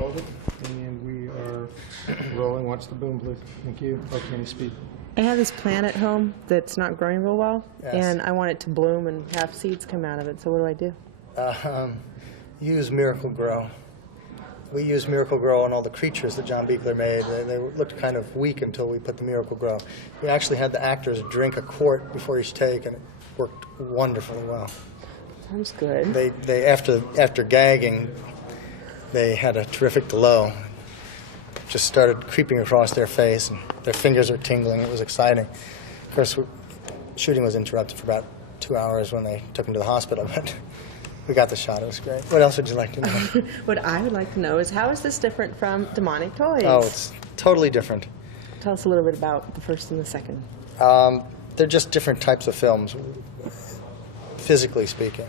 Hold it. And we are rolling. Watch the boom, please. Thank you. Okay, speed. I have this plant at home that's not growing real well, Yes. and I want it to bloom and have seeds come out of it. So what do I do? Use Miracle Grow. We used Miracle Grow on all the creatures that John Beekler made. They looked kind of weak until we put the Miracle Grow. We actually had the actors drink a quart before each take, and it worked wonderfully well. Sounds good. They after gagging, they had a terrific glow. Just started creeping across their face, and their fingers were tingling. It was exciting. Of course, shooting was interrupted for about 2 hours when they took him to the hospital, but we got the shot. It was great. What else would you like to know? What I would like to know is, how is this different from Demonic Toys? Oh, it's totally different. Tell us a little bit about the first and the second. They're just different types of films, physically speaking.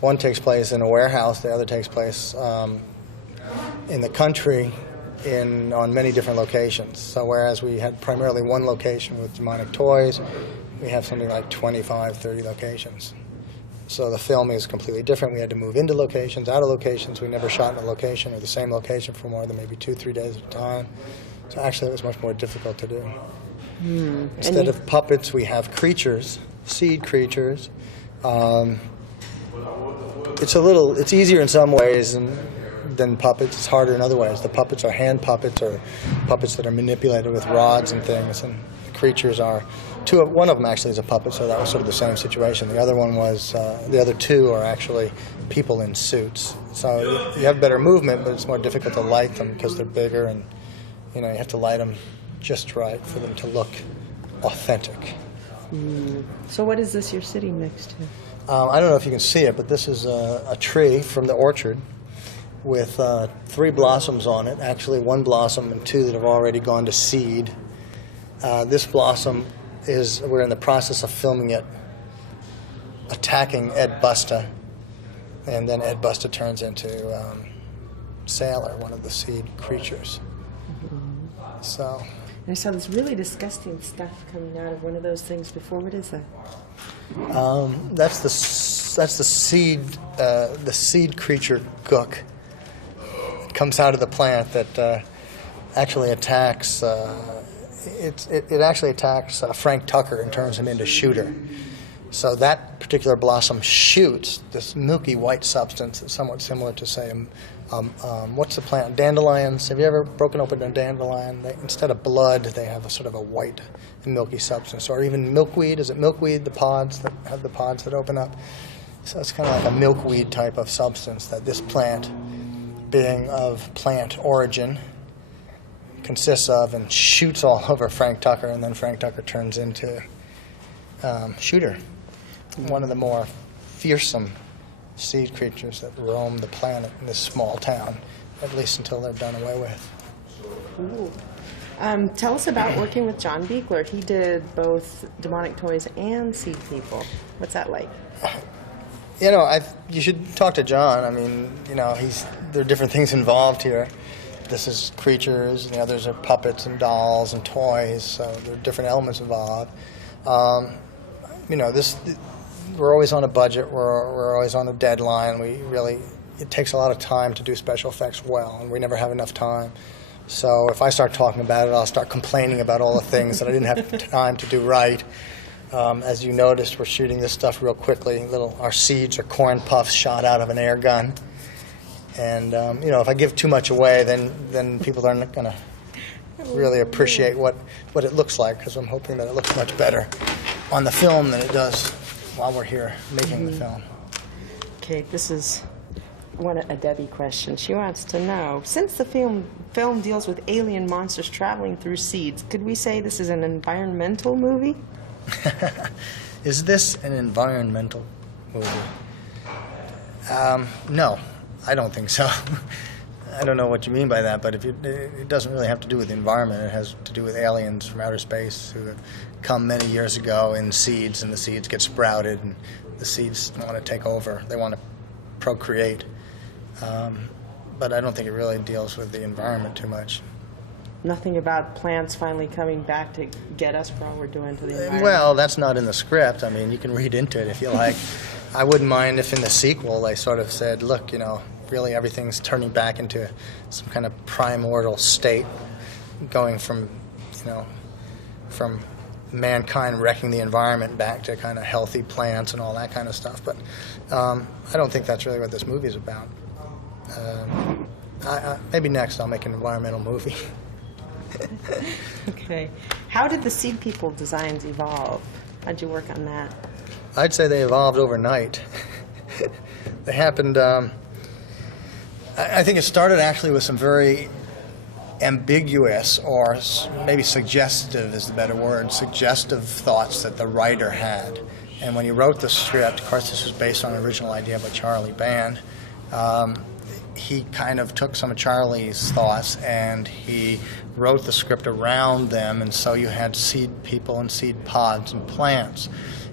One takes place in a warehouse. The other takes place in the country on many different locations. So whereas we had primarily one location with Demonic Toys, we have something like 25, 30 locations. So the filming is completely different. We had to move into locations, out of locations. We never shot in a location or the same location for more than maybe 2-3 days at a time. So actually it was much more difficult to do. Instead of puppets, we have creatures, seed creatures. It's easier in some ways than puppets. It's harder in other ways. The puppets are hand puppets, or puppets that are manipulated with rods and things, and the creatures are one of them actually is a puppet, so that was sort of the same situation. The other one was the other two are actually people in suits. So you have better movement, but it's more difficult to light them because they're bigger, and you have to light them just right for them to look authentic. So what is this you're sitting next to? I don't know if you can see it, but this is a tree from the orchard with 3 blossoms on it. Actually, 1 blossom and 2 that have already gone to seed. This blossom we're in the process of filming it attacking Ed Busta, and then Ed Busta turns into Sailor, one of the seed creatures. So. I saw this really disgusting stuff coming out of one of those things before. What is that? That's the seed creature gook. It comes out of the plant that actually attacks. It actually attacks Frank Tucker and turns him into Shooter. So that particular blossom shoots this milky white substance that's somewhat similar to, say, what's the plant? Dandelions. Have you ever broken open a dandelion? Instead of blood, they have a sort of a white milky substance. Or even milkweed. Is it milkweed, the pods that have the pods that open up? So it's kind of like a milkweed type of substance that this plant, being of plant origin, consists of, and shoots all over Frank Tucker, and then Frank Tucker turns into Shooter, one of the more fearsome seed creatures that roam the planet in this small town, at least until they're done away with. Cool. Tell us about working with John Beekler. He did both Demonic Toys and Seedpeople. What's that like? You should talk to John. I mean, there are different things involved here. This is creatures, and the others are puppets and dolls and toys, so there are different elements involved. We're always on a budget, we're always on a deadline. It takes a lot of time to do special effects well, and we never have enough time. So if I start talking about it, I'll start complaining about all the things that I didn't have time to do right. As you noticed, we're shooting this stuff real quickly. Our seeds are corn puffs shot out of an air gun. And, if I give too much away, then people aren't going to really appreciate what it looks like, because I'm hoping that it looks much better on the film than it does while we're here making the film. Okay, this is a Debbie question. She wants to know, since the film deals with alien monsters traveling through seeds, could we say this is an environmental movie? Is this an environmental movie? No. I don't think so. I don't know what you mean by that, but it doesn't really have to do with the environment. It has to do with aliens from outer space who have come many years ago in seeds, and the seeds get sprouted, and the seeds want to take over. They want to procreate. But I don't think it really deals with the environment too much. Nothing about plants finally coming back to get us for all we're doing to the environment? Well, that's not in the script. I mean, you can read into it if you like. I wouldn't mind if in the sequel they sort of said, look, really everything's turning back into some kind of primordial state, going from, from mankind wrecking the environment back to kind of healthy plants and all that kind of stuff. But I don't think that's really what this movie is about. Maybe next I'll make an environmental movie. Okay. How did the Seedpeople designs evolve? How'd you work on that? I'd say they evolved overnight. They happened, I think it started actually with some very ambiguous, or maybe suggestive is the better word, suggestive thoughts that the writer had. And when he wrote the script, of course this was based on an original idea by Charlie Band, he kind of took some of Charlie's thoughts and he wrote the script around them, and so you had seed people and seed pods and plants.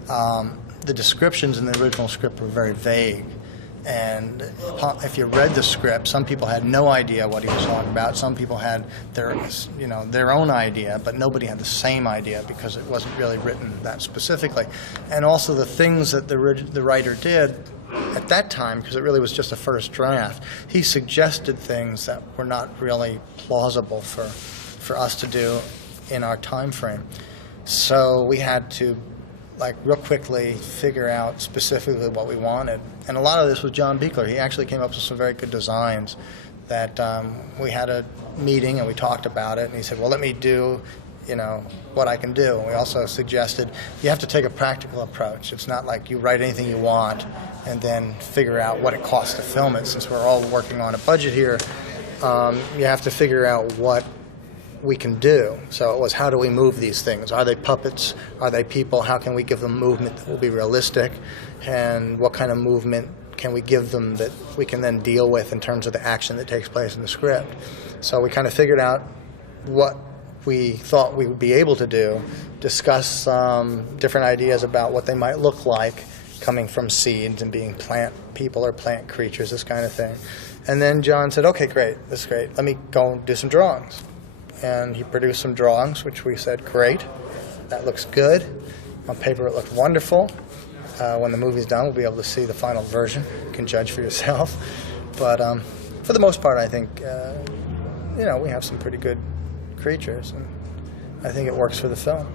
The descriptions in the original script were very vague. And if you read the script, some people had no idea what he was talking about. Some people had their own idea, but nobody had the same idea because it wasn't really written that specifically. And also the things that the writer did at that time, because it really was just a first draft, he suggested things that were not really plausible for us to do in our time frame. So we had to real quickly figure out specifically what we wanted. And a lot of this was John Beekler. He actually came up with some very good designs that we had a meeting and we talked about it, and he said, well, let me do what I can do. And we also suggested you have to take a practical approach. It's not like you write anything you want and then figure out what it costs to film it. Since we're all working on a budget here, you have to figure out what we can do. So it was, how do we move these things? Are they puppets? Are they people? How can we give them movement that will be realistic? And what kind of movement can we give them that we can then deal with in terms of the action that takes place in the script? So we kind of figured out what we thought we would be able to do, discuss some different ideas about what they might look like coming from seeds and being plant people or plant creatures, this kind of thing. And then John said, okay, great, this is great. Let me go and do some drawings. And he produced some drawings, which we said, great, that looks good. On paper it looked wonderful. When the movie's done, we'll be able to see the final version. You can judge for yourself. But for the most part, I think, we have some pretty good creatures, and I think it works for the film.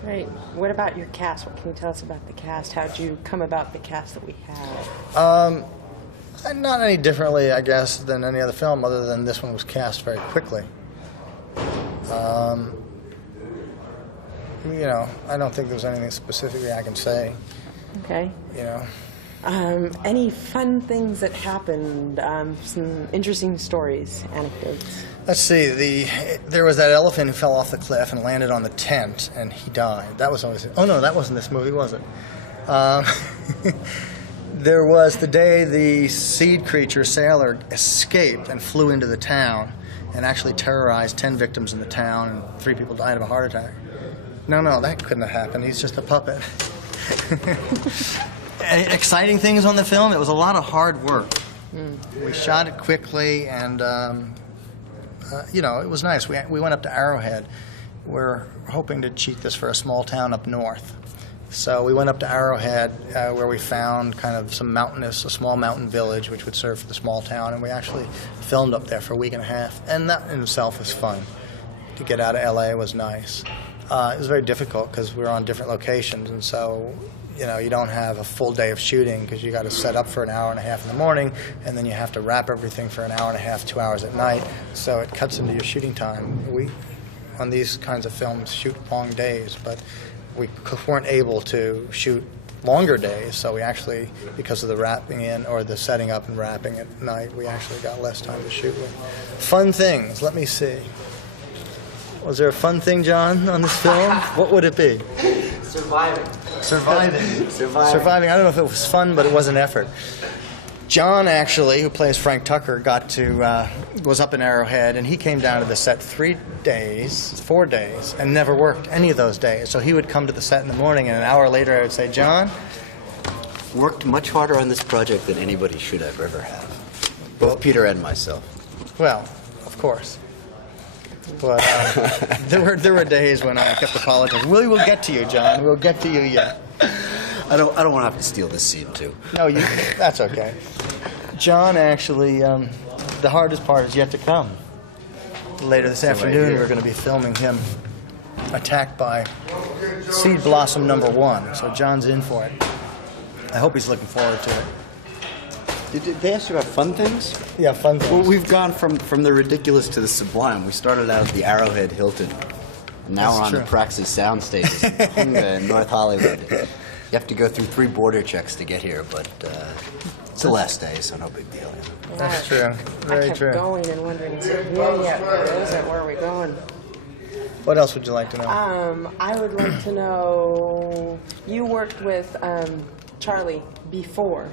Great. What about your cast? What can you tell us about the cast? How'd you come about the cast that we have? Not any differently, I guess, than any other film, other than this one was cast very quickly. I don't think there's anything specifically I can say. Okay. Any fun things that happened? Some interesting stories, anecdotes. Let's see. There was that elephant who fell off the cliff and landed on the tent, and he died. That was always. Oh no, that wasn't this movie, was it? There was the day the seed creature sailor escaped and flew into the town and actually terrorized 10 victims in the town, and 3 people died of a heart attack. No, that couldn't have happened. He's just a puppet. Exciting things on the film. It was a lot of hard work. We shot it quickly, and it was nice. We went up to Arrowhead. We're hoping to cheat this for a small town up north. So we went up to Arrowhead, where we found kind of a small mountain village, which would serve for the small town, and we actually filmed up there for a week and a half. And that in itself was fun. To get out of LA was nice. It was very difficult because we were on different locations, and so you don't have a full day of shooting because you got to set up for an hour and a half in the morning, and then you have to wrap everything for an hour and a half, 2 hours at night. So it cuts into your shooting time. We, on these kinds of films, shoot long days, but we weren't able to shoot longer days, so we actually, because of the wrapping in or the setting up and wrapping at night, we actually got less time to shoot with. Fun things, let me see. Was there a fun thing, John, on this film? What would it be? Surviving. Surviving. I don't know if it was fun, but it was an effort. John, actually, who plays Frank Tucker, was up in Arrowhead, and he came down to the set 4 days, and never worked any of those days. So he would come to the set in the morning, and an hour later I would say, John? Worked much harder on this project than anybody should have ever have. Both Peter and myself. Well, of course. But there were days when I kept apologizing. We will get to you, John. We'll get to you yet. I don't want to have to steal this scene too. No, that's okay. John actually, the hardest part is yet to come. Later this afternoon, we're going to be filming him attacked by seed blossom number 1. So John's in for it. I hope he's looking forward to it. Did they ask you about fun things? Yeah, fun things. Well, we've gone from the ridiculous to the sublime. We started out at the Arrowhead Hilton. And now That's we're on true. the Praxis sound stages in North Hollywood. You have to go through 3 border checks to get here, but it's the last day, so no big deal. That's true. I Very kept true. going and wondering, is it here yet? Where is it? Where are we going? What else would you like to know? I would like to know, you worked with Charlie before.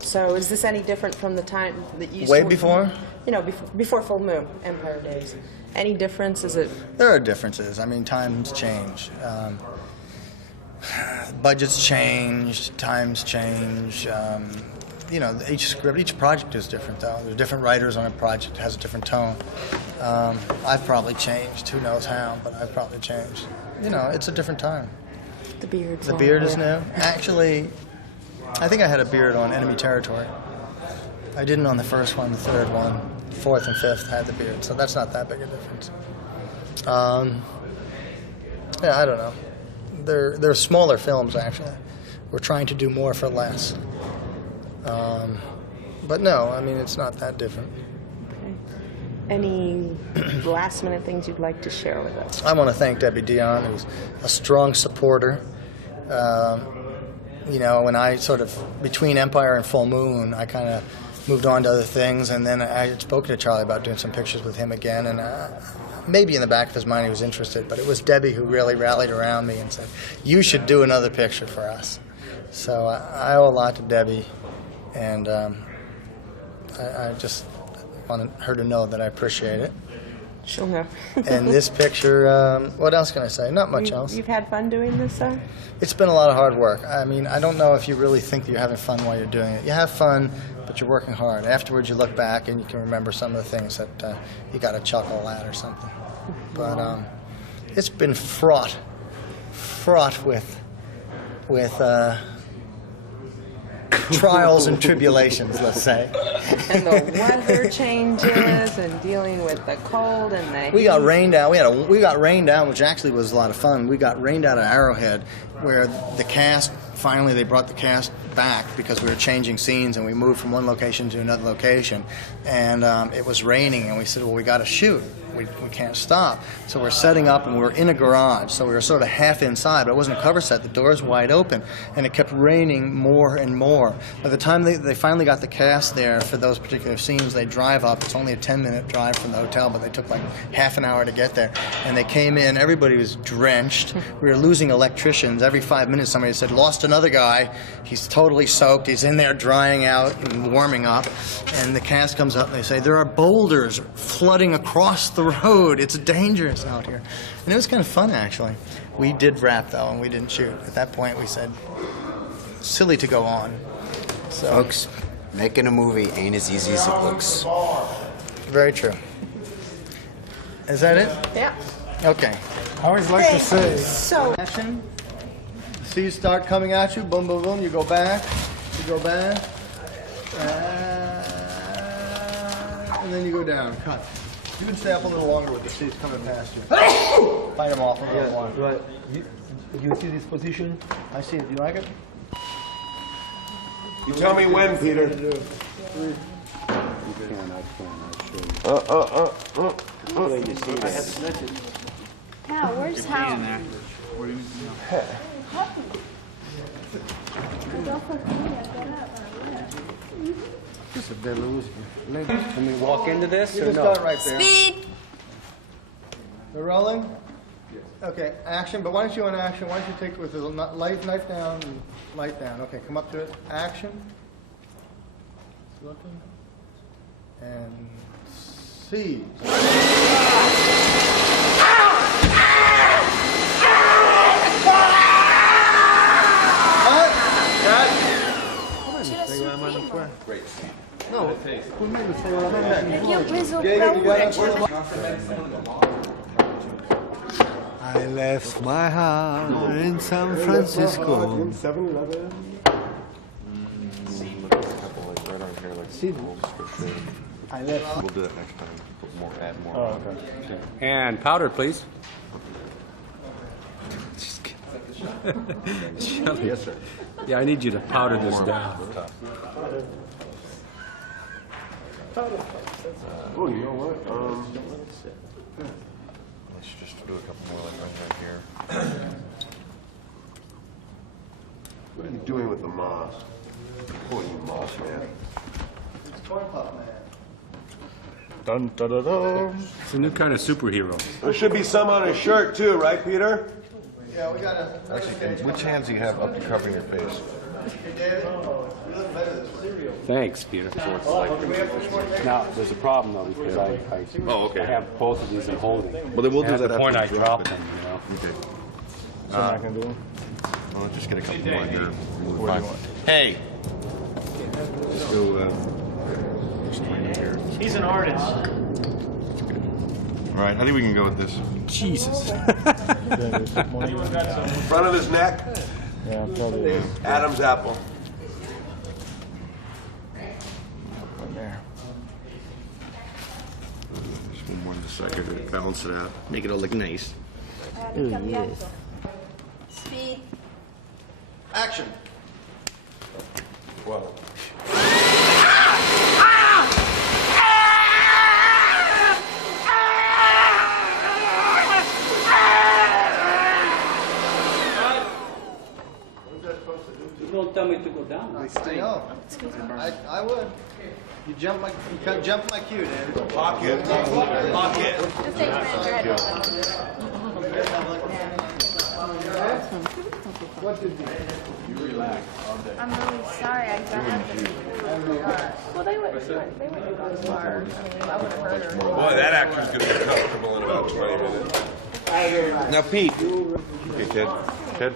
So is this any different from the time that you used Way to work- before? You know, before Full Moon, Empire Days. Any difference? Is it? There are differences. I mean, times change. Budgets change, times change. You know, each script, each project is different, though. There's different writers on a project, it has a different tone. I've probably changed. Who knows how, but I've probably changed. You know, it's a different time. The beard's The all beard is over. new. Actually, I think I had a beard on Enemy Territory. I didn't on the first one, the third one, fourth and fifth had the beard, so that's not that big a difference. Yeah, I don't know. They're smaller films, actually. We're trying to do more for less. But no, I mean, it's not that different. Okay. Any last-minute things you'd like to share with us? I want to thank Debbie Dion, who's a strong supporter. You know, when I sort of, between Empire and Full Moon, I kind of moved on to other things, and then I had spoken to Charlie about doing some pictures with him again, and maybe in the back of his mind he was interested, but it was Debbie who really rallied around me and said, you should do another picture for us. So I owe a lot to Debbie, and I just want her to know that I appreciate it. She'll know. And this picture, what else can I say? Not much else. You've had fun doing this, though? It's been a lot of hard work. I mean, I don't know if you really think that you're having fun while you're doing it. You have fun, but you're working hard. Afterwards, you look back and you can remember some of the things that you got to chuckle at or something. But it's been fraught with trials and tribulations, let's say. And the weather changes and dealing with the cold and the We got heat. rained out. We got rained out, which actually was a lot of fun. We got rained out of Arrowhead, where the cast finally they brought the cast back because we were changing scenes and we moved from one location to another location, and it was raining and we said, well, we got to shoot. We can't stop. So we're setting up and we're in a garage. So we were sort of half inside, but it wasn't a cover set. The door's wide open, and it kept raining more and more. By the time they finally got the cast there for those particular scenes, they drive up. It's only a 10-minute drive from the hotel, but they took like half an hour to get there. And they came in. Everybody was drenched. We were losing electricians. Every 5 minutes, somebody said, lost another guy. He's totally soaked. He's in there drying out and warming up. And the cast comes up and they say, there are boulders flooding across the road. It's dangerous out here. And it was kind of fun, actually. We did wrap, though, and we didn't shoot. At that point, we said, silly to go on. So, Folks, making a movie ain't as easy as it looks. very true. Is that it? Yeah. Okay. I always like to say, So, Action. Seeds start coming at you. Boom, boom, boom. You go back. You go back. And then you go down. Cut. You can stay up a little longer with the seeds coming past you. Fight them off a little more. right, you see this position? I see it. Do you like it? You tell me when, Peter. Hal, where's Hal? Can we walk into this You or can no? start right there. Speed! We're rolling? Yes. Okay, action, but why don't you on action, why don't you take it with the light knife down and light down. Okay, come up to it. Action. Looking. And see. Io ho preso paura. I left my heart in San Francisco. 7-Eleven. here, like See, the whole description. I left. We'll do that next time. Put more, add more. Oh, okay. And powder, please. Yes, sir. Yeah, I need you to powder this down. Oh, you know what? Let's just do a couple more like right here. What are you doing with the moss? Oh, you moss man. Dun dun dun dun. It's a new kind of superhero. There should be some on his shirt too, right, Peter? Yeah, we got a. Actually, which hands do you have up to covering your face? Thanks, Peter. Now, there's a problem though, because I have both of these in holding. Well, then we'll do At that the point I after we drop dropped it. them, you know. Okay. So I'm not gonna do them. Well, let's just get a couple more in here. Fine. Hey. Let's go. Just right here. He's an artist. All right. I think we can go with this. Jesus. Front of his neck, Yeah, probably. Adam's apple. Right there. Just one more in the second to balance it out. Make it all look nice. Ooh, yes. Speed. Action. Well, Don't tell me to go down. I know. I would. You jump my cue, David. pocket, pocket. Just take a minute. I'm really sorry. I grabbed them. Well, they wouldn't go as far. I would have heard her. Boy, that actor's gonna be comfortable in about 20 minutes. Now, Pete. Okay, kid.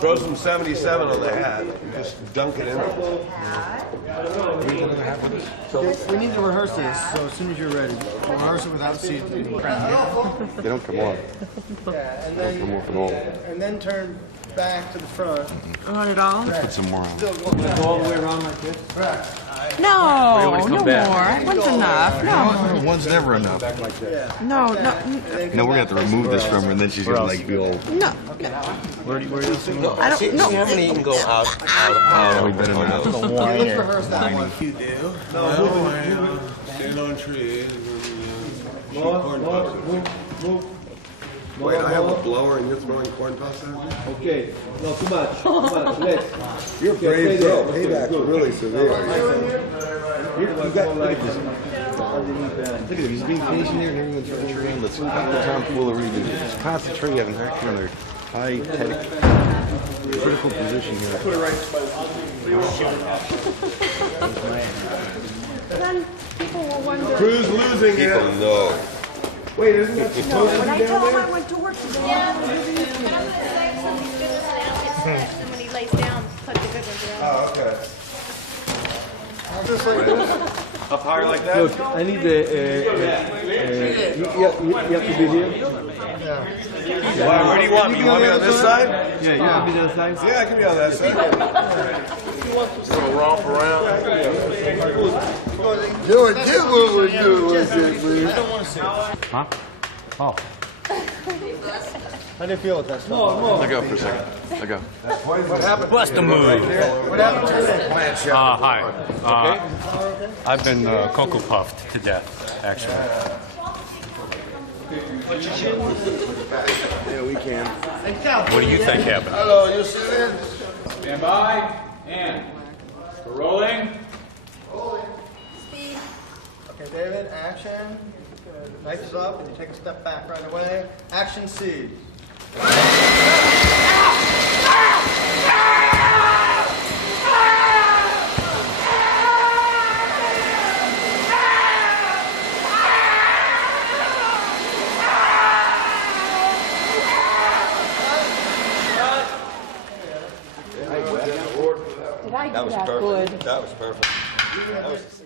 Throw some 77 on the hat. Just dunk it in. We need to rehearse this, so as soon as you're ready, we'll rehearse it without seats. They don't come on. Yeah, and Come on from all. then turn back to the front. Want it all? Put some more on. Go all the way around like this? No, no more. One's enough. No, One's never enough. no, no, No, we're gonna have to remove this from her, and then she's gonna like be all. no. Where do you see me? I don't know. haven't even go out. Oh, we better not. Let's rehearse that one. Stand on trees. Wait, I have a blower and you're throwing corn puffs at me? Okay, no, too much, let's. You're brave, bro. Payback's really severe. Look at him, he's being patient here and everyone's trying. Let's cut the tomfoolery. Just concentrate on acting on their high-tech, critical position here. Then people will wonder. Who's losing it? People know. Wait, isn't that No, supposed to when be I down told him there? I went to work today. Yeah, but I'm gonna say something's good to sit down, get stretched, and when he lays down, put the good ones around. Oh, okay. Up higher like that? Look, I need the, you have to be here? Where do you want me? You want me on this side? Yeah, you have to be on the side? Yeah, I can be on that side. Little romp around. Do it, do what we're doing, please. I don't want to see it. Huh? Oh. How do you feel with that stuff? Let go for a second. Let go. What happened? Bust a move. What happened to it? Hi. I've been Cocoa Puffed to death, actually. Yeah, we can. What do you think happened? Hello, you sit in? Stand by, and we're rolling. Speed. Okay, David, action. Good. Knife is up, and you take a step back right away. Action, seed. Did I do that good? That was perfect. That was